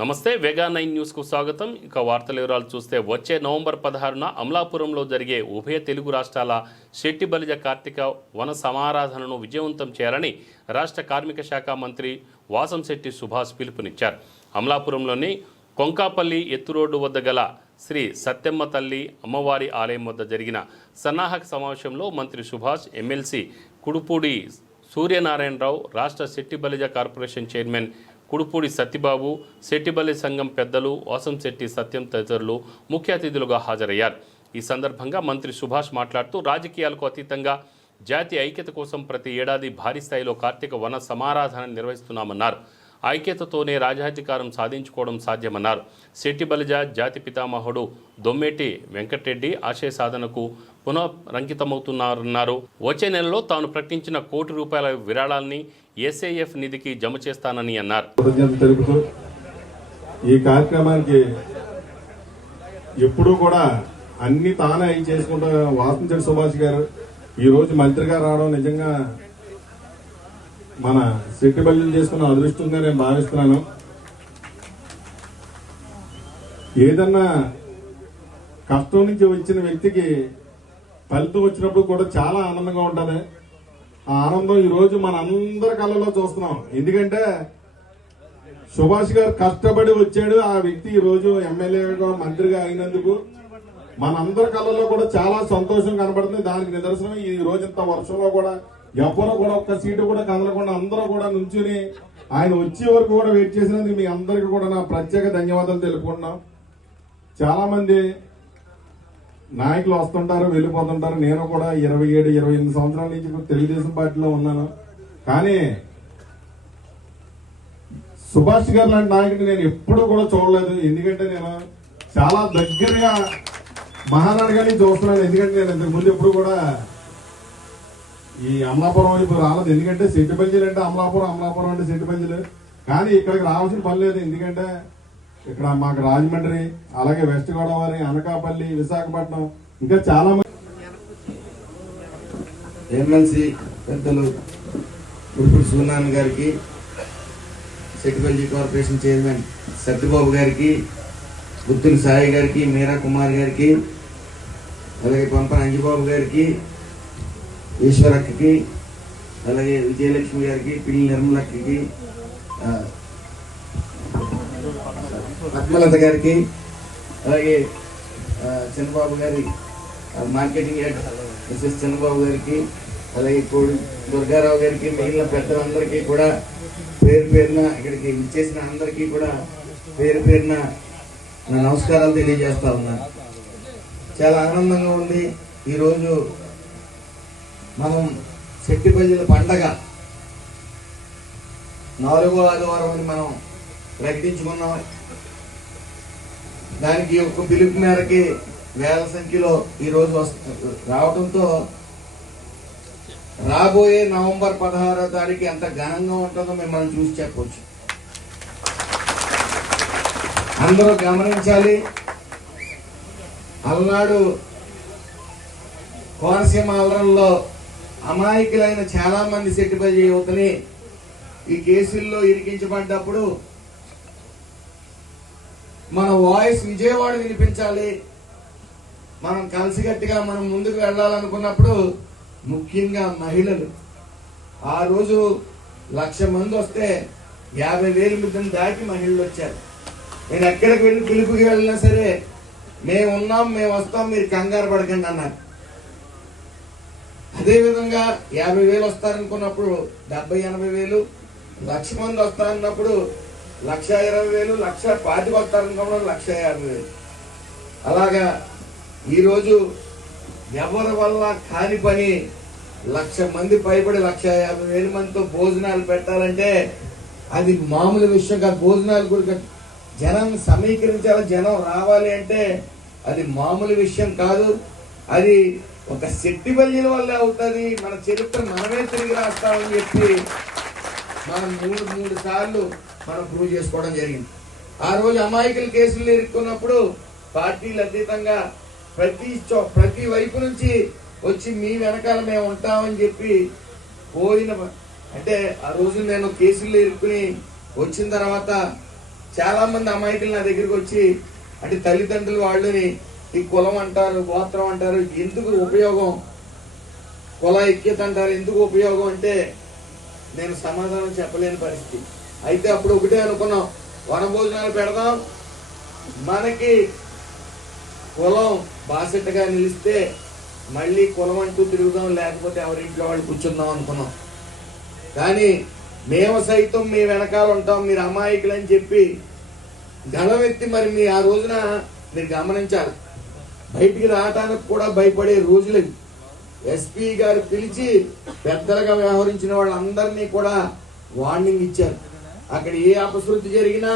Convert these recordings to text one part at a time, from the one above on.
నమస్తే వెగా నైన్ న్యూస్కు స్వాగతం. ఇక వార్తల వివరాలు చూస్తే వచ్చే నవంబర్ పదహారున అమలాపురంలో జరిగే ఉభయ తెలుగు రాష్ట్రాల శెట్టి బలిజ కార్తీక వన సమారాధనను విజయవంతం చేయాలని రాష్ట్ర కార్మిక శాఖ మంత్రి వాసంశెట్టి సుభాష్ పిలుపునిచ్చారు. అమలాపురంలోని కొంకాపల్లి ఎత్తు రోడ్డు వద్ద గల శ్రీ సత్యమ్మ తల్లి అమ్మవారి ఆలయం వద్ద జరిగిన సన్నాహక సమావేశంలో మంత్రి సుభాష్ ఎమ్మెల్సీ కుడుపూడి సూర్యనారాయణరావు రాష్ట్ర శెట్టి బలిజ కార్పొరేషన్ చైర్మన్ కుడుపూడి సత్యబాబు శెట్టిబల్లి సంఘం పెద్దలు వాసంశెట్టి సత్యం తదితరులు ముఖ్య అతిథులుగా హాజరయ్యారు. ఈ సందర్భంగా మంత్రి సుభాష్ మాట్లాడుతూ రాజకీయాలకు అతీతంగా జాతి ఐక్యత కోసం ప్రతి ఏడాది భారీ స్థాయిలో కార్తీక వన సమారాధన నిర్వహిస్తున్నామన్నారు. ఐక్యతతోనే రాజ్యాధికారం సాధించుకోవడం సాధ్యమన్నారు. శెట్టిబలిజ జాతి పితామహుడు దొమ్మేటి వెంకటరెడ్డి ఆశయ సాధనకు పునరంకితమవుతున్నారన్నారు. వచ్చే నెలలో తాను ప్రకటించిన కోటి రూపాయల విరాళాల్ని ఎస్ఏఎఫ్ నిధికి జమ చేస్తానని అన్నారు. ఈ కార్యక్రమానికి ఎప్పుడూ కూడా అన్ని తానే అయి చేసుకుంటూ వాసంచడి సుభాష్ గారు ఈరోజు మంత్రిగా రావడం నిజంగా మన సిట్టి బల్యం చేసుకున్న అదృష్టంగా నేను భావిస్తున్నాను. ఏదన్నా కష్టం నుంచి వచ్చిన వ్యక్తికి ఫలితం వచ్చినప్పుడు కూడా చాలా ఆనందంగా ఉంటుంది. ఆ ఆనందం ఈ రోజు మన అందరి కళ్ళలో చూస్తున్నాం. ఎందుకంటే సుభాష్ గారు కష్టపడి వచ్చాడు ఆ వ్యక్తి ఈ రోజు ఎమ్మెల్యేగా మంత్రిగా అయినందుకు మన అందరి కళ్ళలో కూడా చాలా సంతోషం కనబడుతుంది. దానికి నిదర్శనం ఈ రోజు ఇంత వర్షంలో కూడా ఎవరు కూడా ఒక్క సీటు కూడా కదలకుండా అందరూ కూడా నుంచుని ఆయన వచ్చే వరకు కూడా వెయిట్ చేసినందుకు మీ అందరికీ కూడా నా ప్రత్యేక ధన్యవాదాలు తెలుపుకుంటున్నాం. చాలా మంది నాయకులు వస్తుంటారు వెళ్ళిపోతుంటారు. నేను కూడా ఇరవై ఏడు ఇరవై ఎనిమిది సంవత్సరాల నుంచి తెలుగుదేశం పార్టీలో ఉన్నాను. కానీ సుభాష్ గారు లాంటి నాయకుడిని నేను ఎప్పుడూ కూడా చూడలేదు. ఎందుకంటే నేను చాలా దగ్గరగా మహానాడుగానే చూస్తున్నాను. ఎందుకంటే నేను ఇంతకుముందు ఎప్పుడు కూడా ఈ అమలాపురం వైపు రాలేదు. ఎందుకంటే సెట్టిపంజలు అంటే అమలాపురం అమలాపురం అంటే సెట్టిపంజలు కానీ ఇక్కడికి రావాల్సిన పని లేదు. ఎందుకంటే ఇక్కడ మాకు రాజమండ్రి అలాగే వెస్ట్ గోదావరి అనకాపల్లి విశాఖపట్నం ఇంకా చాలా మంది ఎమ్మెల్సీ పెద్దలు గురుపుడు సూర్యనారాయణ గారికి సెటిపల్లి కార్పొరేషన్ చైర్మన్ సత్యబాబు గారికి గుత్తుల సాయి గారికి మీరా కుమార్ గారికి అలాగే పంపన అంజబాబు గారికి ఈశ్వరక్కకి అలాగే విజయలక్ష్మి గారికి పిల్లి నిర్మలక్కకి పద్మలత గారికి అలాగే చంద్రబాబు గారి మార్కెటింగ్ హెడ్ మిస్ఎస్ చంద్రబాబు గారికి అలాగే కోడి దుర్గారావు గారికి మిగిలిన పెద్దలందరికీ కూడా పేరు పేరున ఇక్కడికి ఇచ్చేసిన అందరికీ కూడా పేరు పేరున నా నమస్కారాలు తెలియజేస్తా ఉన్నాను చాలా ఆనందంగా ఉంది. ఈరోజు మనం శక్తి ప్రజల పండగ. నాలుగో ఆదివారం అని మనం ప్రకటించుకున్నాం. దానికి ఒక పిలుపు మేరకి వేల సంఖ్యలో ఈరోజు వస్తు రావడంతో రాబోయే నవంబర్ పదహారో తారీఖు ఎంత ఘనంగా ఉంటుందో మిమ్మల్ని చూసి చెప్పవచ్చు అందరూ గమనించాలి. అలనాడు కోనసీమ ఆవరణలో అమాయకులైన చాలా మంది సెట్టిపల్లి యువతని ఈ కేసుల్లో ఇరికించబడ్డప్పుడు మన వాయిస్ విజయవాడ వినిపించాలి. మనం కలిసికట్టుగా మనం ముందుకు వెళ్ళాలనుకున్నప్పుడు ముఖ్యంగా మహిళలు. ఆ రోజు లక్ష మంది వస్తే యాభై వేల మందిని దాటి మహిళలు వచ్చారు. నేను ఎక్కడికి వెళ్ళి పిలుపుకి వెళ్ళినా సరే మేము ఉన్నాం మేము వస్తాం మీరు కంగారు పడకండి అన్నారు. అదేవిధంగా యాభై వేలు వస్తారనుకున్నప్పుడు డెబ్బై ఎనభై వేలు లక్ష మంది వస్తారన్నప్పుడు లక్ష ఇరవై వేలు లక్ష పాతికి వస్తారనుకున్నప్పుడు లక్ష యాభై వేలు. అలాగా ఈరోజు ఎవరి వల్ల కాని పని లక్ష మంది పైబడి లక్ష యాభై వేల మందితో భోజనాలు పెట్టాలంటే అది మామూలు విషయం కాదు. భోజనాలు కూడా జనం సమీకరించాలి జనం రావాలి అంటే అది మామూలు విషయం కాదు. అది ఒక శక్తి బల్యల వల్లే అవుతుంది. మన చరిత్ర మనమే తిరిగి రాస్తామని చెప్పి మనం మూడు మూడు సార్లు మనం ప్రూవ్ చేసుకోవడం జరిగింది. ఆ రోజు అమాయకుల కేసులు ఇరుక్కున్నప్పుడు పార్టీలు అతీతంగా ప్రతి చో- ప్రతి వైపు నుంచి వచ్చి మీ వెనకాల మేము ఉంటామని చెప్పి పోయిన అంటే ఆ రోజు నేను కేసుల్లో ఇరుక్కుని వచ్చిన తర్వాత చాలా మంది అమాయకులు నా దగ్గరికి వచ్చి అంటే తల్లిదండ్రులు వాళ్ళని ఈ కులం అంటారు గోత్రం అంటారు ఎందుకు ఉపయోగం? కుల ఐక్యత అంటారు ఎందుకు ఉపయోగం అంటే నేను సమాధానం చెప్పలేని పరిస్థితి. అయితే అప్పుడు ఒకటే అనుకున్నాం వనభోజనాలు పెడదాం. మనకి కులం బాసెట్టగా నిలిస్తే మళ్ళీ కులం అంటూ తిరుగుదాం లేకపోతే ఎవరింట్లో వాళ్ళు కూర్చుందాం అనుకున్నాం. కానీ మేము సైతం మీ వెనకాల ఉంటాం మీరు అమాయకులు అని చెప్పి గళం ఎత్తి మరి మీ ఆ రోజున మీరు గమనించాలి బయటికి రావటానికి కూడా భయపడే రోజులు ఎస్పీ గారు పిలిచి పెద్దలుగా వ్యవహరించిన వాళ్ళందరినీ కూడా వార్నింగ్ ఇచ్చారు. అక్కడ ఏ అపశృతి జరిగినా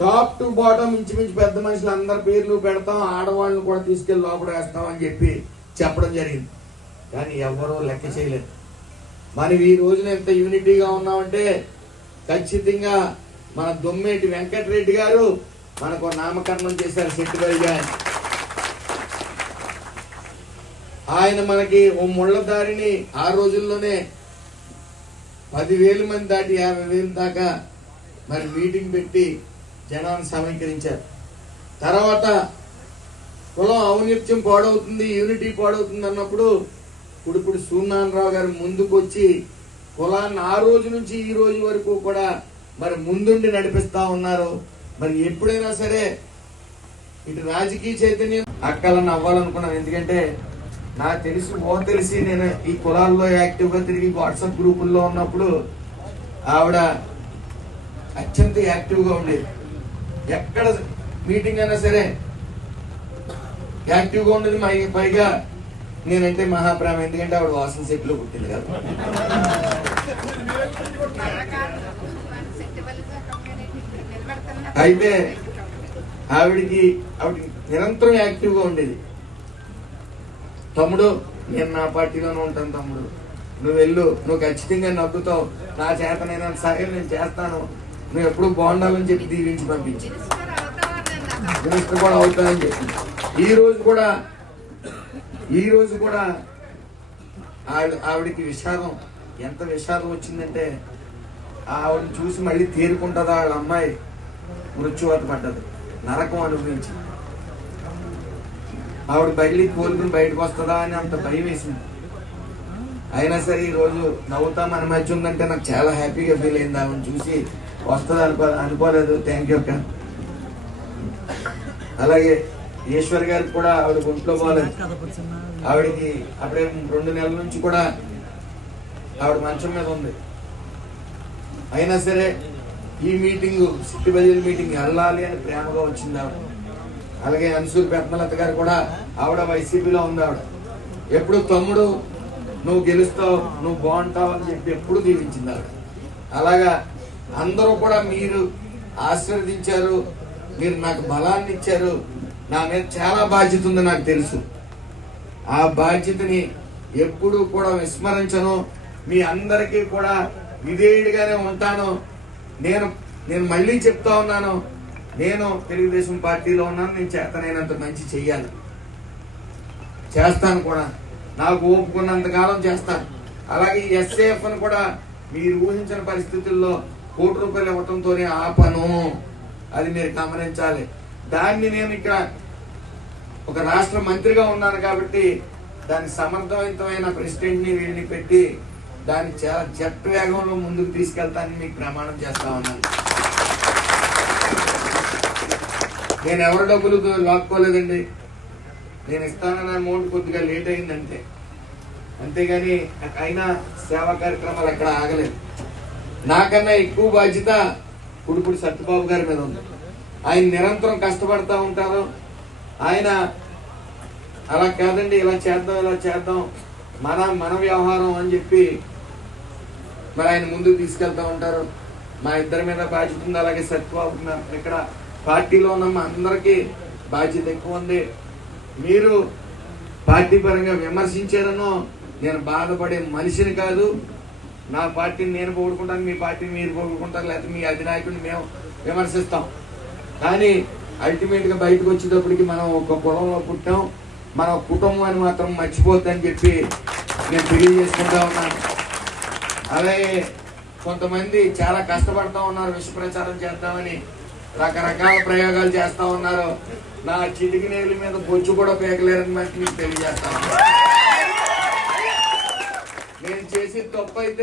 టాప్ టు బాటమ్ ఇంచుమించు పెద్ద మనుషులు అందరి పేర్లు పెడతాం ఆడవాళ్ళని కూడా తీసుకెళ్ళి లోపల వేస్తాం అని చెప్పి చెప్పడం జరిగింది. కానీ ఎవరూ లెక్క చేయలేదు. మనం ఈ రోజున ఎంత యూనిటీగా ఉన్నామంటే ఖచ్చితంగా మన దొమ్మేటి వెంకటరెడ్డి గారు మనకు నామకరణం చేశారు శెట్టిబడి గారు. ఆయన మనకి ఓ ముళ్ళ దారిని ఆ రోజుల్లోనే పదివేలు మంది దాటి యాభై వేలు దాకా మరి మీటింగ్ పెట్టి జనాన్ని సమీకరించారు. తర్వాత కులం ఔన్నత్యం పాడవుతుంది యూనిటీ పాడవుతుంది అన్నప్పుడు ఇప్పుడు సూర్యనారాయణరావు గారు ముందుకు వచ్చి కులాన్ని ఆ రోజు నుంచి ఈ రోజు వరకు కూడా మరి ముందుండి నడిపిస్తా ఉన్నారు. మరి ఎప్పుడైనా సరే ఇటు రాజకీయ చైతన్యం అక్కలను అవ్వాలనుకున్నాను ఎందుకంటే నాకు తెలిసి ఓ తెలిసి నేను ఈ కులాల్లో యాక్టివ్గా తిరిగి వాట్సాప్ గ్రూపుల్లో ఉన్నప్పుడు ఆవిడ అత్యంత యాక్టివ్గా ఉండేది. ఎక్కడ మీటింగ్ అయినా సరే యాక్టివ్గా ఉండేది మై- పైగా నేనంటే మహాప్రేమ ఎందుకంటే ఆవిడ వాసన సెట్లో పుట్టింది కదా. అయితే ఆవిడికి ఆవిడ నిరంతరం యాక్టివ్గా ఉండేది. తమ్ముడు నేను నా పార్టీలోనే ఉంటాను తమ్ముడు. నువ్వు వెళ్ళు నువ్వు ఖచ్చితంగా నవ్వుతావు. నా చేతనైనా సహాయం నేను చేస్తాను. నువ్వు ఎప్పుడు బాగుండాలని చెప్పి దీవించి పంపించి. మినిస్టర్ కూడా అవుతానని చెప్పి. ఈ రోజు కూడా ఈ రోజు కూడా ఆవిడ ఆవిడకి విషాదం. ఎంత విషాదం వచ్చిందంటే ఆవిడ చూసి మళ్ళీ తేరుకుంటుందా వాళ్ళ అమ్మాయి? మృత్యువాత పడ్డది. నరకం అనుభవించి ఆవిడ బయలు కోలుకుని బయటకు వస్తుందా అని అంత భయం వేసింది. అయినా సరే ఈ రోజు నవ్వుతా మన మధ్య ఉందంటే నాకు చాలా హ్యాపీగా ఫీల్ అయింది. ఆవిడ చూసి వస్తుంది అనుకో అనుకోలేదు. థ్యాంక్ యూ అక్క. అలాగే ఈశ్వర్ గారికి కూడా ఆవిడ ఒంట్లో పోలేదు ఆవిడకి అప్పుడే రెండు నెలల నుంచి కూడా ఆవిడ మంచం మీద ఉంది. అయినా సరే ఈ మీటింగ్ సిట్టి బదిలీ మీటింగ్ వెళ్ళాలి అని ప్రేమగా వచ్చింది ఆవిడ. అలాగే అన్సూర్ పెద్దలత గారు కూడా ఆవిడ వైసీపీలో ఉంది ఆవిడ. ఎప్పుడు తమ్ముడు నువ్వు గెలుస్తావు నువ్వు బాగుంటావు అని చెప్పి ఎప్పుడు దీవించింది ఆవిడ. అలాగా అందరూ కూడా మీరు ఆశీర్వదించారు మీరు నాకు బలాన్ని ఇచ్చారు నా మీద చాలా బాధ్యత ఉంది నాకు తెలుసు. ఆ బాధ్యతని ఎప్పుడు కూడా విస్మరించను. మీ అందరికీ కూడా విధేయుడిగానే ఉంటాను. నేను నేను మళ్ళీ చెప్తా ఉన్నాను. నేను తెలుగుదేశం పార్టీలో ఉన్నాను నేను చేతనైనంత మంచి చెయ్యాలి. చేస్తాను కూడా. నాకు ఓపుకున్నంత కాలం చేస్తాను. అలాగే ఎస్ఏఎఫ్ అని కూడా మీరు ఊహించిన పరిస్థితుల్లో కోటి రూపాయలు ఇవ్వటంతోనే ఆపను. అది మీరు గమనించాలి. దాన్ని నేను ఇక్కడ ఒక రాష్ట్ర మంత్రిగా ఉన్నాను కాబట్టి దాని సమర్థవంతమైన ప్రెసిడెంట్ని వీళ్ళని పెట్టి దాన్ని చాలా జట్ వేగంలో ముందుకు తీసుకెళ్తానని మీకు ప్రమాణం చేస్తా ఉన్నాను. నేను ఎవరి డబ్బులు లాక్కోలేదండి. నేను ఇస్తానన్న అమౌంట్ కొద్దిగా లేట్ అయిందంటే అంతేగాని అయినా సేవా కార్యక్రమాలు ఎక్కడ ఆగలేదు. నాకన్నా ఎక్కువ బాధ్యత కుడుపుడి సత్యబాబు గారి మీద ఉంది. ఆయన నిరంతరం కష్టపడతా ఉంటారు. ఆయన అలా కాదండి ఇలా చేద్దాం ఇలా చేద్దాం మన మన వ్యవహారం అని చెప్పి మరి ఆయన ముందుకు తీసుకెళ్తా ఉంటారు. మా ఇద్దరి మీద బాధ్యత ఉంది. అలాగే సత్యబాబు ఇక్కడ పార్టీలో ఉన్న అందరికీ బాధ్యత ఎక్కువ ఉంది. మీరు పార్టీ పరంగా విమర్శించారనో నేను బాధపడే మనిషిని కాదు. నా పార్టీని నేను పోగొట్టుకుంటాను మీ పార్టీని మీరు పోగొట్టుకుంటారు లేకపోతే మీ అధినాయకుడిని మేము విమర్శిస్తాం. కానీ అల్టిమేట్గా బయటకు వచ్చేటప్పటికి మనం ఒక కులంలో పుట్టాం. మన కుటుంబాన్ని మాత్రం మర్చిపోద్దని చెప్పి నేను తెలియజేసుకుంటా ఉన్నాను. అలాగే కొంతమంది చాలా కష్టపడతా ఉన్నారు విష ప్రచారం చేద్దామని. రకరకాల ప్రయోగాలు చేస్తా ఉన్నారు. నా చిటికి నేల మీద బొచ్చు కూడా పేకలేరని బట్టి మీకు తెలియజేస్తా నేను చేసి తప్పు అయితే